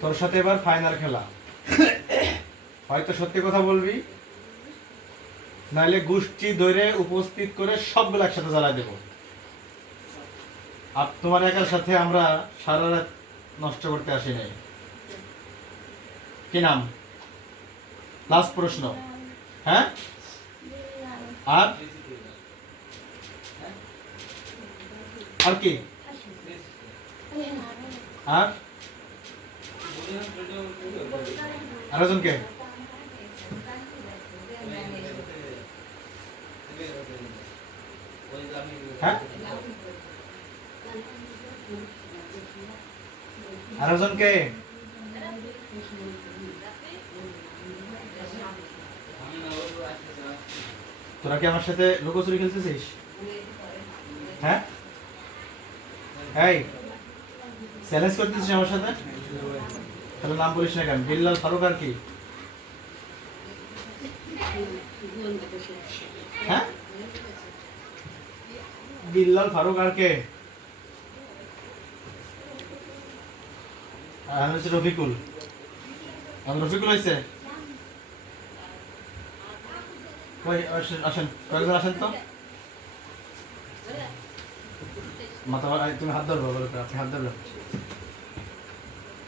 তোর সাথে এবার ফাইনাল খেলা। হয়তো সত্যি কথা বলবি, নাইলে গোষ্ঠী ধরে উপস্থিত করে সবগুলো একসাথে জ্বালাই দেব। আর তোমার একার সাথে আমরা সারা রাত নষ্ট করতে আসি নাই কি নাম? লাস্ট প্রশ্ন। হ্যাঁ? আর? আর কি? আর? আরেকজনকে? হ্যাঁ? আরেকজনকে? তোরা কি আমার সাথে লুকোচুরি খেলতেছিস? হ্যাঁ? চ্যালেঞ্জ করতেছিস আমার সাথে? তাহলে নাম বলিস না কেন? বিল্লাল ফারুক আর কি? হ্যাঁ? বিল্লাল ফারুক আর কে আর হচ্ছে রফিকুল। আমি রফিকুল হয়েছে? আসেন কয়েকজন আসেন তো? মাথা তুমি হাত ধরবো আপনি হাত ধরবেন।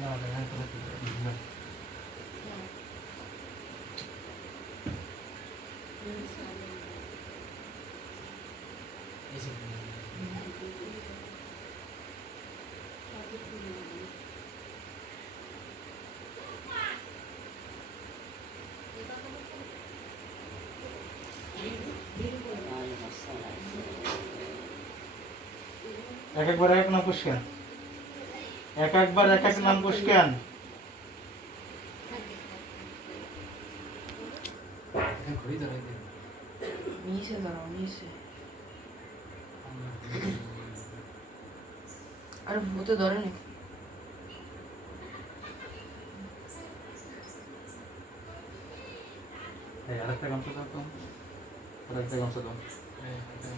না না হ্যাঁ করে দিবি এক একবার এক এক নাম কোষ এক একবার এক এক নাম নিচে আর ভূতে ধরে নাকি? এই আরেকটা গামছা দাও তো। আরেকটা গামছা দাও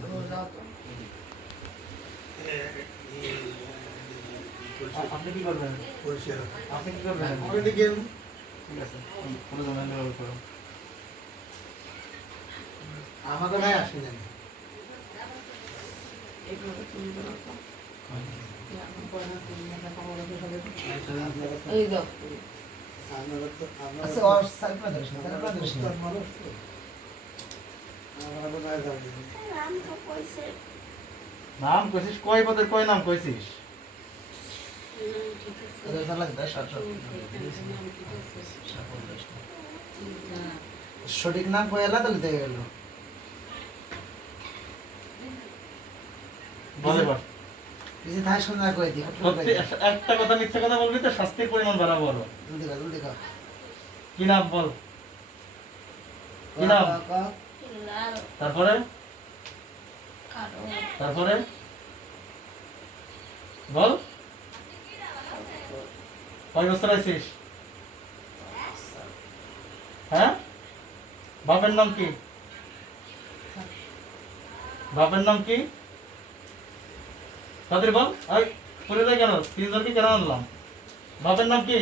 রোজ দাও তো আ- আপনি কি করবেন? আপনি কি করবেন? ঠিক আছে করুন। ভাই আসবে এই দাও। আচ্ছা ওর সাইকেল নাম কইছিস? কয় পদের কয় নাম কইছিস? সঠিক নাম কইলা তাহলে দিয়ে গেল। বল এবার কিছু থাই সুন্দর কই দি সত্যি এক- একটা কথা মিথ্যা কথা বলবি তো শাস্তির পরিমাণ বাড়াবো আরও। জলদি কর জলদি কর কি নাম বল? কি নাম? তারপরে? তারপরে? বল। কয় বছর আছিস? হ্যাঁ? বাপের নাম কি? বাপের নাম কি? তাদের বল। এই পড়ে যায় কেন? তিনজনকে কেন আনলাম? বাপের নাম কি?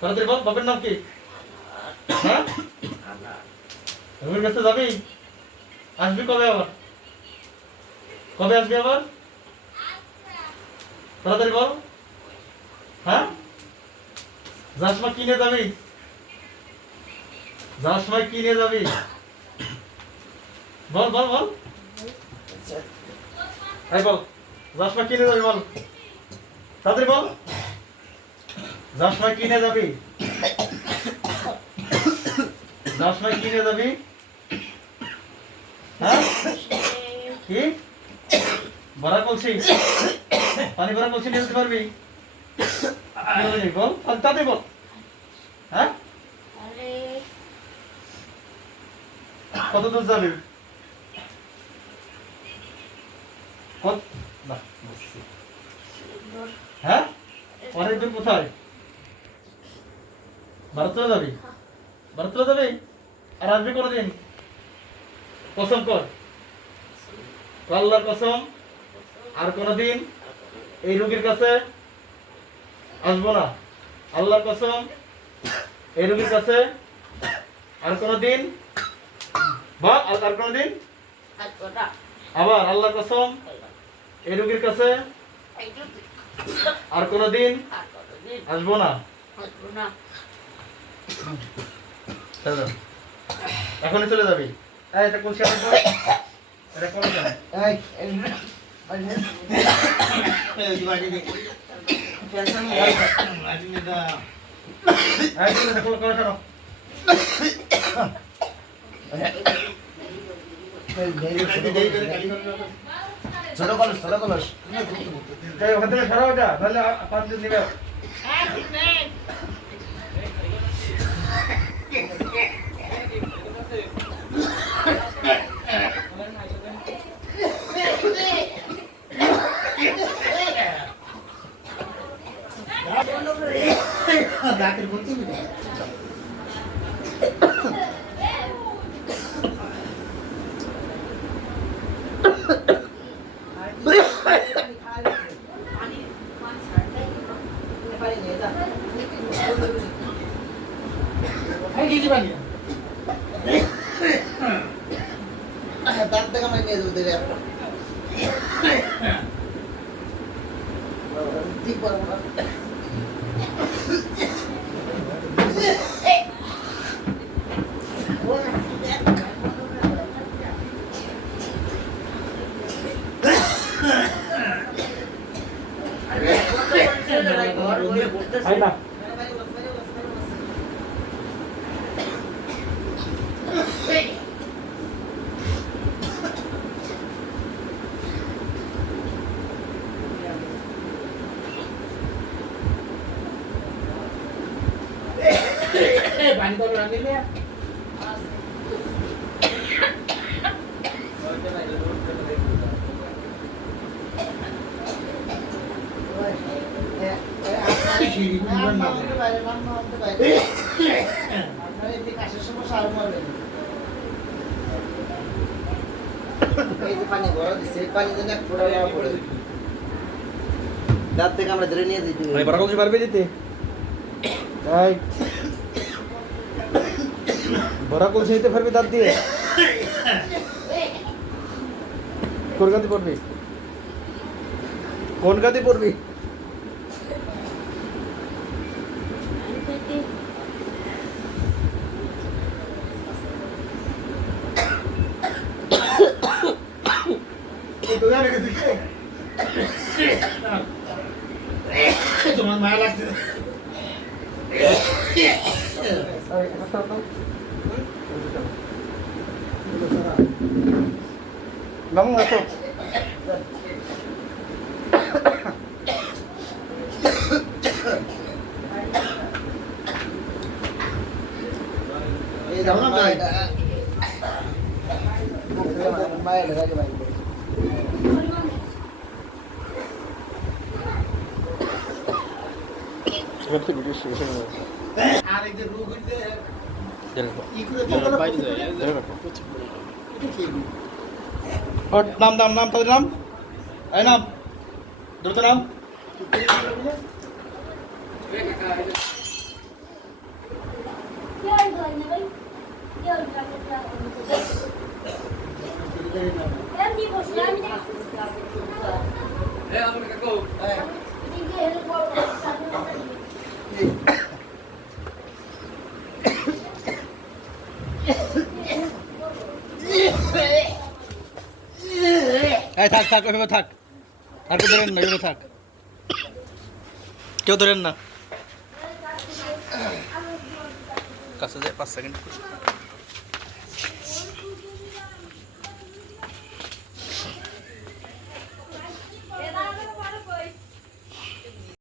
তাদের বল, বাপের নাম কি? হ্যাঁ? রুমির কাছে যাবি? আসবি কবে আবার? কবে আসবি আবার? তাড়াতাড়ি বল। হ্যাঁ? যার কিনে যাবি। যার কিনে যাবি। বল বল বল। এই বল, যার কিনে যাবি বল। তাড়াতাড়ি বল। যার কিনে যাবি। যাওয়ার সময় কি যাবি। হ্যাঁ? কি? বড়া কলসি পানি ভরা কলসি নিয়ে যেতে পারবি? বল তাতে বল। হ্যাঁ? কত দূর যাবি? কত? হ্যাঁ? অনেক দূর কোথায়? ভারত যাবি? ভারত যাবি? আর আসবি কোনোদিন? কসম কর। আল্লাহর কসম আর কোনোদিন এই রোগীর কাছে আসব না। আল্লাহর কসম এই রোগীর কাছে আর কোনো দিন বা আর আর কোনোদিন আবার আল্লাহর কসম এই রোগীর কাছে আর কোনোদিন আসব না। এখনই চলে যাবি। এটা কোন শেয়ার এটা কোন যা ছোট কলস। ছোট কলস ওখান থেকে সরাও এটা নাহলে আ- পাঁচ দিন নিবে দাঁত দেখা মানে নিয়ে দেখে ঠিক পারব Ahí está. আই না দাঁত থেকে আমরা ধরে নিয়ে যাই মানে বড় কলসি পারবে দিতে? এই। বড় কলসি নিতে পারবি দাঁত দিয়ে কোন গাদি পড়বি কোন গাদি পড়বি তোমার মায়া লাগছে Vamos a todos. এই যাও না ভাই মায়ের লাগে ভাই আর এই যে রোগ হইতে ই করে और নাম নাম নাম তাদের নাম? এই নাম দ্রুত নাম। আমি থাক ওইভাবে থাক। আর কেউ ধরেন না ওইভাবে থাক। কেউ ধরেন না। কাছে যায় পাঁচ সেকেন্ড।